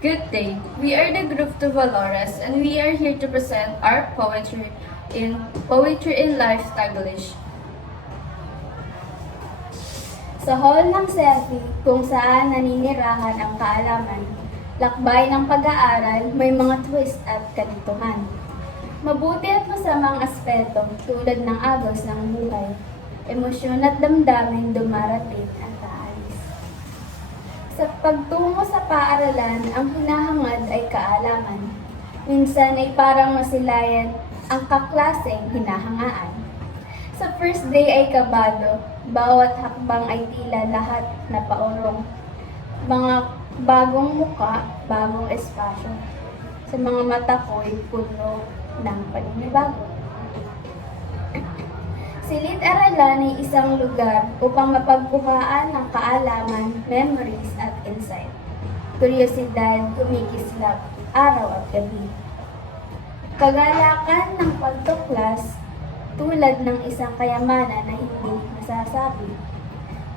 Good day. We are the group to Valores and we are here to present our Poetry in Life Taglish. Sa hall ng selfie kung saan naninirahan ang kaalaman, lakbay ng pag-aaral, may mga twist at kalituhan. Mabuti at masamang aspeto tulad ng agos ng buhay, emosyon at damdamin dumarating at aalis. Sa pagtungo sa paaralan, ang hinahangad ay kaalaman. Minsan ay parang masilayan ang kaklaseng hinahangaan. Sa first day ay kabado, bawat hakbang ay tila lahat na paurong. Mga bagong muka, bagong espasyo. Sa mga mata ko'y puno ng paninibago. Silid-aralan ay isang lugar upang mapagbukaan ng kaalaman, memories at insight. Kuryosidad, kumikislap, araw at gabi. Kagalakan ng pagtuklas, tulad ng isang kayamanan na hindi masasabi.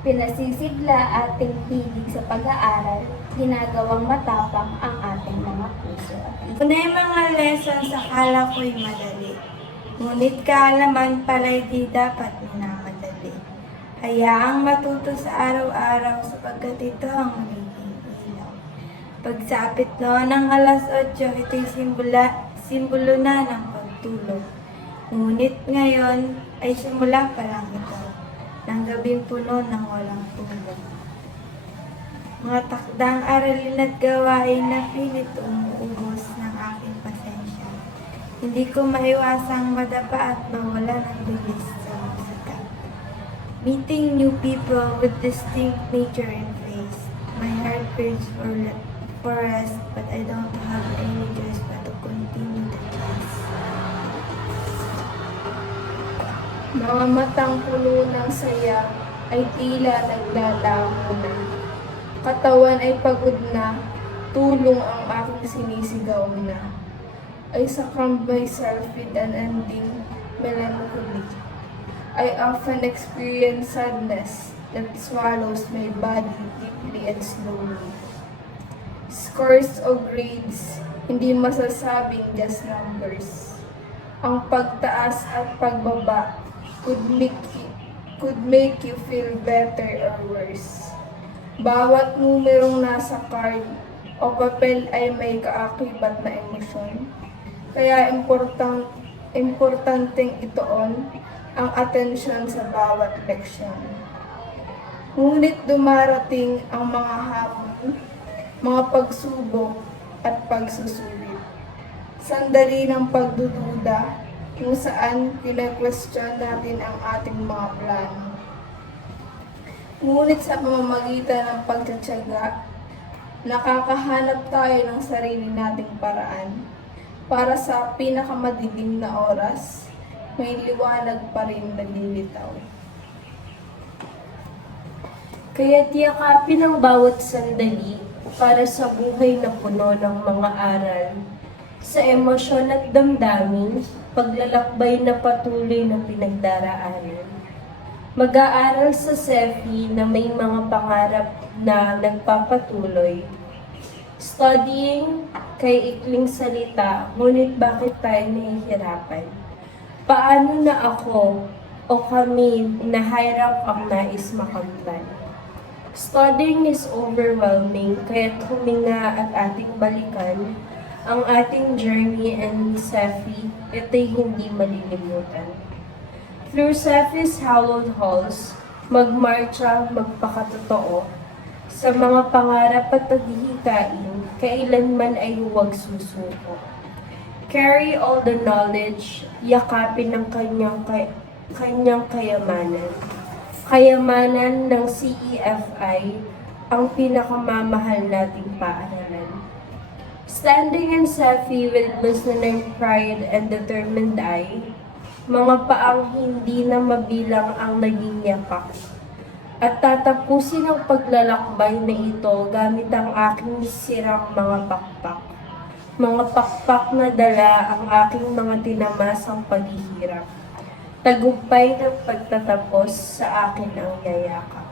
Pinasisigla ating hilig sa pag-aaral, ginagawang matapang ang ating mga puso at isip. Unay mga lessons akala ko'y madali, ngunit kaalaman pala'y di dapat minamadali. Hayaang matuto sa araw-araw sapagkat ito ang magiging ilaw. Pagsapit noon ng alas 8, ito'y simbolo na ng pagtulog. Ngunit ngayon ay simula pa lang ito, ng gabing puno ng walang tulog. Mga takdang aralin at gawain na pilit umuubos ng aking pasensya. Hindi ko maiwasang madapa at mawala ng bilis sa musika. Meeting new people with distinct nature and face. My heart craves for rest, but I don't have any choice but to continue the chase. Mga matang puno ng saya ay tila naglalango na. Katawan ay pagod na, tulong ang aking sinisigaw na. I succumb myself with an ending melancholy. I often experience sadness that swallows my body deeply and slowly. Scores of grades, hindi masasabing just numbers. Ang pagtaas at pagbaba could make you feel better or worse. Bawat numerong nasa card o papel ay may kaakibat na emosyon. Kaya importanteng itoon ang atensyon sa bawat leksyon. Ngunit dumarating ang mga hamon, mga pagsubok at pagsusulit. Sandali ng pagdududa kung saan pina-question natin ang ating mga plano. Ngunit sa pamamagitan ng pagtsatsaga, nakakahanap tayo ng sarili nating paraan para sa pinakamadilim na oras, may liwanag pa rin naglilitaw. Kaya tiyakapin ang bawat sandali para sa buhay na puno ng mga aral. Sa emosyon at damdamin, paglalakbay na patuloy na pinagdaraanan. Mag-aaral sa SEFI na may mga pangarap na nagpapatuloy. Studying kay ikling salita, ngunit bakit tayo nahihirapan? Paano na ako o kami na hirap ang nais makamtan? Studying is overwhelming, kaya't huminga at ating balikan ang ating journey and SEFI, ito'y hindi malilimutan. Through SEFI's hallowed halls, magmarcha, magpakatotoo, sa mga pangarap at paghihikain, kailanman ay huwag susuko. Carry all the knowledge, yakapin ng kanyang kayamanan. Kayamanan ng CEFI, ang pinakamamahal nating paaralan. Standing in SEFI with listener pride and determined eye, mga paang hindi na mabilang ang naging yapak. At tatapusin ang paglalakbay na ito gamit ang aking sirang mga pakpak. Mga pakpak na dala ang aking mga tinamasang paghihirap. Tagumpay ng pagtatapos sa akin ang yayakap.